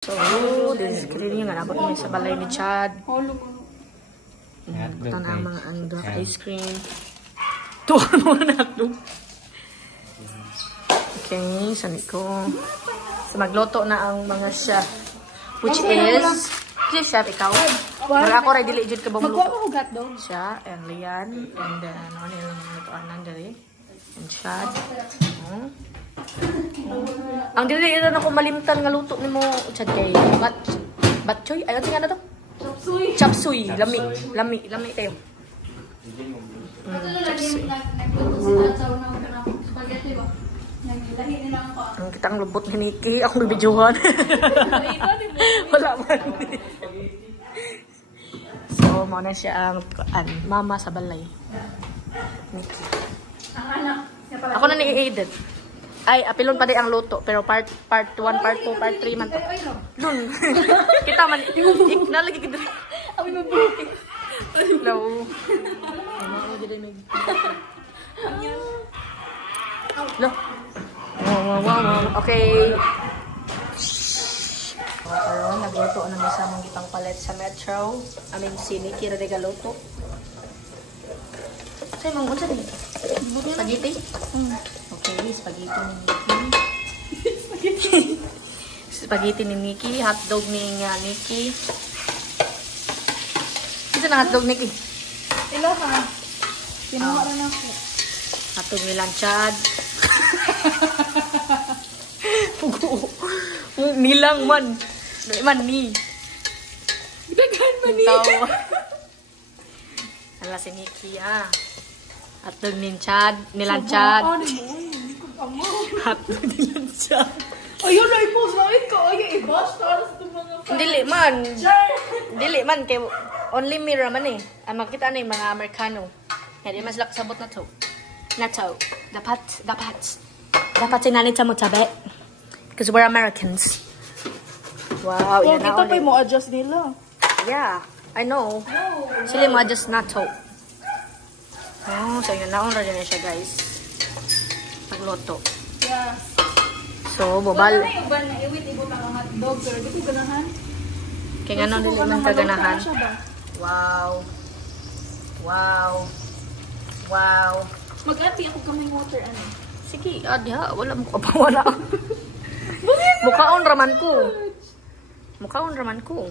So, this is cleaning nga nabot mo sa balay ni Chad. Ito na ang mga andok ice cream. Tuwan mo na hotdog. Okay, sanit ko. So, magluto na ang mga chef. Which is, chef, ikaw. Wala ako rin, dili jud ka bang luto. Magkukugat daw. Siya, and Lian, and then, ano nilang lutoanan dali. And Chad. Ang dili na ako malimtan nga luto nimo Chad kay batchoy. Ay, ano to? Chapsuy. Chapsuy. Lami tayo. Chapsuy. Ang kitang lubot ni Nikki. Akong bibidyohan. Wala man. So, mauna siya ang mama sa balay. Nikki. Ang anak. Ako na ni-edit. Ay, apilon pa din ang luto. Pero part 1, part 2, part 3 man to. Lun. Kita man. Nalagi kita. Abi mabuti. Hello. Ano gid nag. Lo. Wow. Okay. Karon nagluto na mi sa mong gitang palet sa Metro. I mean, si Nikki ra galuto. Say mong unsa ni? Spaghetti? Okay, spaghetti ni Nikki. Spaghetti ni Nikki, hotdog ni Nikki. Isa na hotdog Nikki. Ilo ha. Kinuha rin ako. Hotdog ni Chad. Pugo. Nilang man. Man ni. Dagan man ni. Ala si Nikki ah. Hotdog ni Chad, nilang Chad. Hotdog nilang Chad. Ayun na i-post na ito. Ayun i-post para sa mga fans. Dili man kay only mirror man eh. Ang makita na yung mga Amerikano. Kaya di mas laksabot na to. Dapat sinanit sa mo tabi. Because we're Americans. Wow, Kung kita pa mo adjust nila. Yeah, I know. Sila mo adjust na to. Oh, so yun na rin na siya guys. Pagluto. Yes. So, bobal. Wala na yung ban na iwit ibot ang hotdog. Pero di ko ganahan. Kaya nga nung dili man kaganahan. Wow. Mag-api ako kaming water ano. Sige, adya. Wala mo kapawala. Mukhaon raman ko.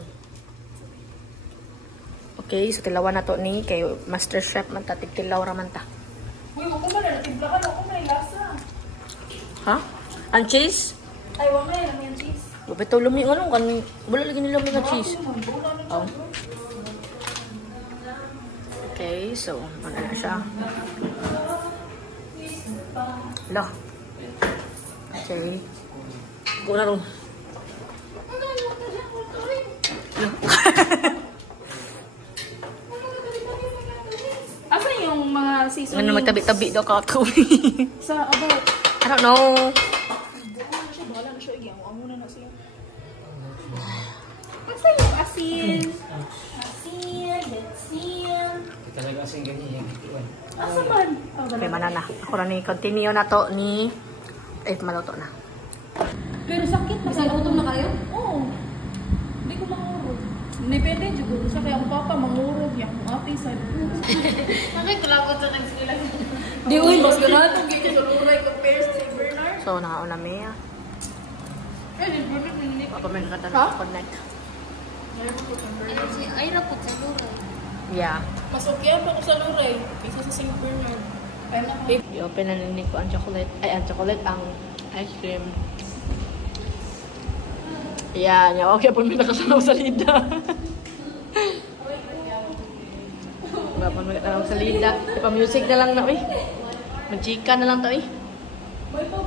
Okay, so tilawan na to ni kay Master Chef man ta tilaw raman ta. Uy, wag ko man na tiblakan ako may lasa. Ha? Ang cheese? Ay, wag may yung cheese. Bito lumi ngano kan wala lagi nila mga cheese. Oh. Okay, so ano na siya? Lo. Okay. Go na ron. Asa yung mga seasoning? Ano magtabi-tabi daw ka to. Sa about? I don't know. Bahala na siya. Iyan muna na siya. Asa yung asin? Asin. Talaga asin ganyan. Asa man? Okay, manana. Ako na ni continue na to ni maluto na. Pero sakit na. Sa utom na kayo? Oo. Hindi ko mangurog. Depende siguro sa kaya ang papa mangurog. Yung ate sa nakikulakot sa nagsila. Di uy, mas gano'n itong gaya sa luray compare sa St. Bernard. So, nakauna may Papa may nakatala Ha? sa connect. Ay, rapot sa luray. Yeah. Mas okay pa ko sa luray kaysa sa St. Bernard. I-open na nini ko ang chocolate. Ay, ang chocolate, ang ice cream. Yan. Yeah, okay po may nakasalaw sa lida. Wala pa may nakasalaw sa lida. Ipa-music na lang na, eh. Mag-chika na lang to, eh. May pag